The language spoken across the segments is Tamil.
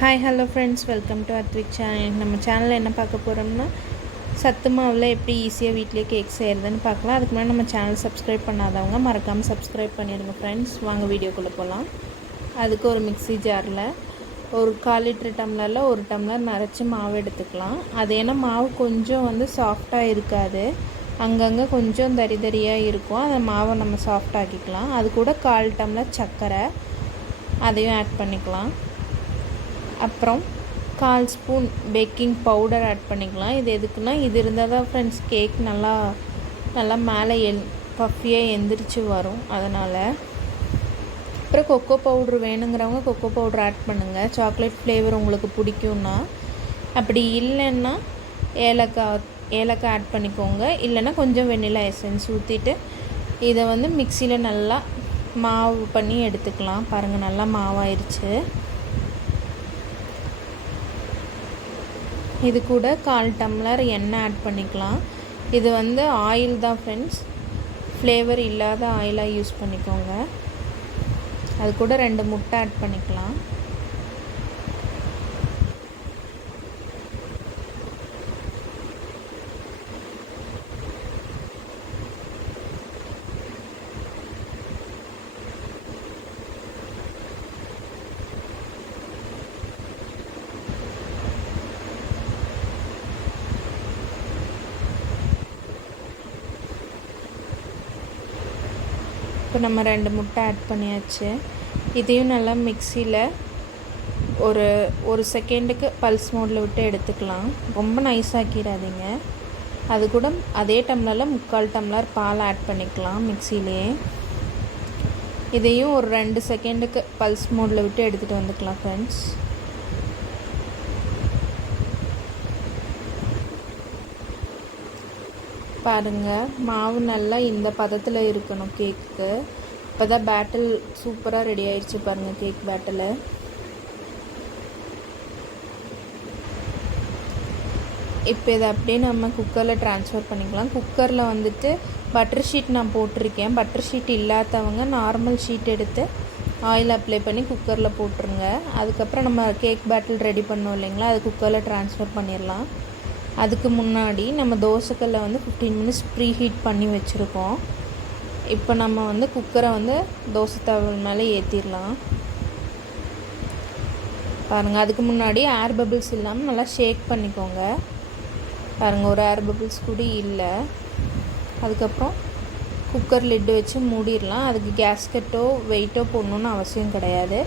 Hi hello friends, welcome to adhviikchannel. நம்ம சேனலில் என்ன பார்க்க போகிறோம்னா சத்து மாவில் எப்படி ஈஸியாக வீட்டிலே கேக் செய்கிறதுன்னு பார்க்கலாம். அதுக்கு முன்னாடி நம்ம சேனல் சப்ஸ்கிரைப் பண்ணாதவங்க மறக்காமல் சப்ஸ்கிரைப் பண்ணிடுங்க ஃப்ரெண்ட்ஸ். வாங்க வீடியோக்குள்ளே போகலாம். அதுக்கு ஒரு மிக்ஸி ஜாரில் ஒரு 1/4 லிட்டர் டம்ளரில் 1 டம்ளர் நிறச்சி மாவு எடுத்துக்கலாம். அது ஏன்னா மாவு கொஞ்சம் சாஃப்டாக இருக்காது, அங்கங்கே கொஞ்சம் தரி தரியாக இருக்கும். அந்த மாவை நம்ம சாஃப்டாக்கிக்கலாம். அது கூட 1/4 டம்ளர் சர்க்கரை அதையும் ஆட் பண்ணிக்கலாம். அப்புறம் 1/4 ஸ்பூன் பேக்கிங் பவுடர் ஆட் பண்ணிக்கலாம். இது எதுக்குன்னா, இது இருந்தால் தான் ஃப்ரெண்ட்ஸ் கேக் நல்லா மேலே பஃபியாக எந்திரிச்சு வரும். அதனால் அப்புறம் கொக்கோ பவுட்ரு வேணுங்கிறவங்க கொக்கோ பவுட்ரு ஆட் பண்ணுங்கள். சாக்லேட் ஃப்ளேவர் உங்களுக்கு பிடிக்கும்னா. அப்படி இல்லைன்னா ஏலக்காய் ஆட் பண்ணிக்கோங்க. இல்லைன்னா கொஞ்சம் வெண்ணிலா எசன்ஸ் ஊற்றிட்டு இதை மிக்சியில் நல்லா மாவு பண்ணி எடுத்துக்கலாம். பாருங்கள், நல்லா மாவாயிருச்சு. இது கூட 1/4 டம்ளர் எண்ணெய் ஆட் பண்ணிக்கலாம். இது ஆயில் தான் ஃப்ரெண்ட்ஸ், ஃப்ளேவர் இல்லாத ஆயிலாக யூஸ் பண்ணிக்கோங்க. அது கூட 2 முட்டை ஆட் பண்ணிக்கலாம். இப்போ நம்ம 2 முட்டை ஆட் பண்ணியாச்சு. இதையும் நல்லா மிக்சியில் ஒரு செகண்டுக்கு பல்ஸ் மோடில் விட்டு எடுத்துக்கலாம். ரொம்ப நைஸாக்கிடாதீங்க. அது கூட அதே டம்ளரில் 3/4 டம்ளர் பால் ஆட் பண்ணிக்கலாம் மிக்சிலே. இதையும் ஒரு 2 செகண்டுக்கு பல்ஸ் மோடில் விட்டு எடுத்துகிட்டு வந்துக்கலாம் ஃப்ரெண்ட்ஸ். பாருங்கள், மாவு நல்லா இந்த பதத்தில் இருக்கணும் கேக்கு. இப்போ தான் பேட்டில் சூப்பராக ரெடி ஆயிடுச்சு. பாருங்கள், கேக் பேட்டில். இப்போ இதை அப்படியே நம்ம குக்கரில் ட்ரான்ஸ்ஃபர் பண்ணிக்கலாம். குக்கரில் பட்டர் ஷீட் நான் போட்டிருக்கேன். பட்டர் ஷீட் இல்லாதவங்க நார்மல் ஷீட் எடுத்து ஆயில் அப்ளை பண்ணி குக்கரில் போட்டுருங்க. அதுக்கப்புறம் நம்ம கேக் பேட்டில் ரெடி பண்ணோம் இல்லைங்களா, அது குக்கரில் ட்ரான்ஸ்ஃபர் பண்ணிடலாம். அதுக்கு முன்னாடி நம்ம தோசைக்கல்லை 15 மினிட்ஸ் ப்ரீ ஹீட் பண்ணி வச்சுருக்கோம். இப்போ நம்ம குக்கரை தோசை தவல் மேலே ஏற்றிடலாம். பாருங்கள், அதுக்கு முன்னாடி ஏர் பபிள்ஸ் இல்லாமல் நல்லா ஷேக் பண்ணிக்கோங்க. பாருங்கள், ஒரு ஏர் பபிள்ஸ் கூட இல்லை. அதுக்கப்புறம் குக்கர் லிட்டு வச்சு மூடிடலாம். அதுக்கு கேஸ்கெட்டோ வெயிட்டோ போடணுன்னு அவசியம் கிடையாது.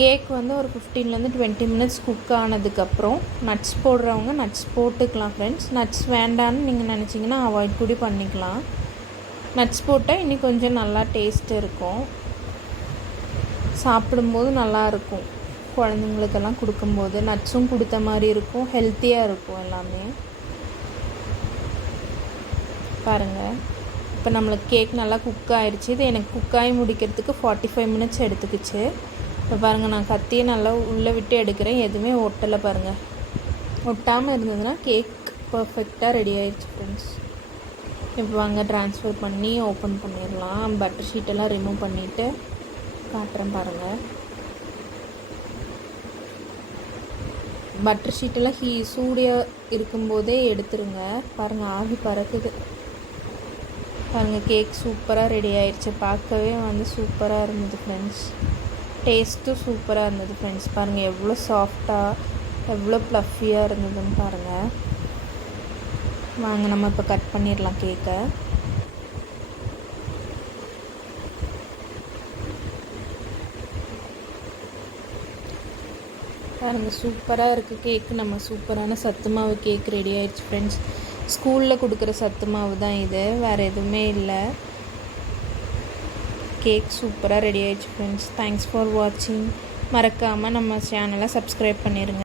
கேக் ஒரு 15 to 20 மினிட்ஸ் குக் ஆனதுக்கப்புறம் நட்ஸ் போடுறவங்க நட்ஸ் போட்டுக்கலாம் ஃப்ரெண்ட்ஸ். நட்ஸ் வேண்டான்னு நீங்கள் நினச்சிங்கன்னா அவாய்ட் கூட பண்ணிக்கலாம். நட்ஸ் போட்டால் இன்னும் கொஞ்சம் நல்லா டேஸ்ட் இருக்கும், சாப்பிடும்போது நல்லாயிருக்கும். குழந்தைங்களுக்கெல்லாம் கொடுக்கும்போது நட்ஸும் கொடுத்த மாதிரி இருக்கும், ஹெல்த்தியாக இருக்கும் எல்லாமே. பாருங்கள், இப்போ நம்மளுக்கு கேக் நல்லா குக் ஆகிடுச்சு. இது எனக்கு குக் ஆகி முடிக்கிறதுக்கு 45 மினிட்ஸ் எடுத்துக்கிச்சு. இப்போ பாருங்கள், நான் கத்தியை நல்லா உள்ளே விட்டு எடுக்கிறேன். எதுவுமே ஒட்டலை. பாருங்கள், ஒட்டாமல் இருந்ததுன்னா கேக் பர்ஃபெக்டாக ரெடி ஆகிடுச்சு ஃப்ரெண்ட்ஸ். இப்போ வாங்க ட்ரான்ஸ்ஃபர் பண்ணி ஓப்பன் பண்ணிடலாம். பட்டர் ஷீட்டெல்லாம் ரிமூவ் பண்ணிவிட்டு காட்டுறேன். பாருங்கள், பட்டர் ஷீட்டெல்லாம் சூடியாக இருக்கும்போதே எடுத்துருங்க. பாருங்கள், ஆவி பறக்குது. பாருங்கள், கேக் சூப்பராக ரெடி ஆயிடுச்சு. பார்க்கவே சூப்பராக இருந்தது ஃப்ரெண்ட்ஸ். டேஸ்ட்டும் சூப்பராக இருந்தது ஃப்ரெண்ட்ஸ். பாருங்கள், எவ்வளோ சாஃப்டாக எவ்வளோ ப்ளஃபியாக இருந்ததுன்னு பாருங்கள். வாங்க நம்ம இப்போ கட் பண்ணிடலாம் கேக்கை. பாருங்கள், சூப்பராக இருக்குது கேக்கு. நம்ம சூப்பரான சத்து மாவு கேக் ரெடி ஆயிடுச்சு ஃப்ரெண்ட்ஸ். ஸ்கூலில் கொடுக்குற சத்து மாவு தான் இது, வேறு எதுவுமே இல்லை. கேக் சூப்பராக ரெடி ஆயிடுச்சு ஃப்ரெண்ட்ஸ். தேங்க்ஸ் ஃபார் வாட்சிங். மறக்காமல் நம்ம சேனலை சப்ஸ்கிரைப் பண்ணிடுங்க.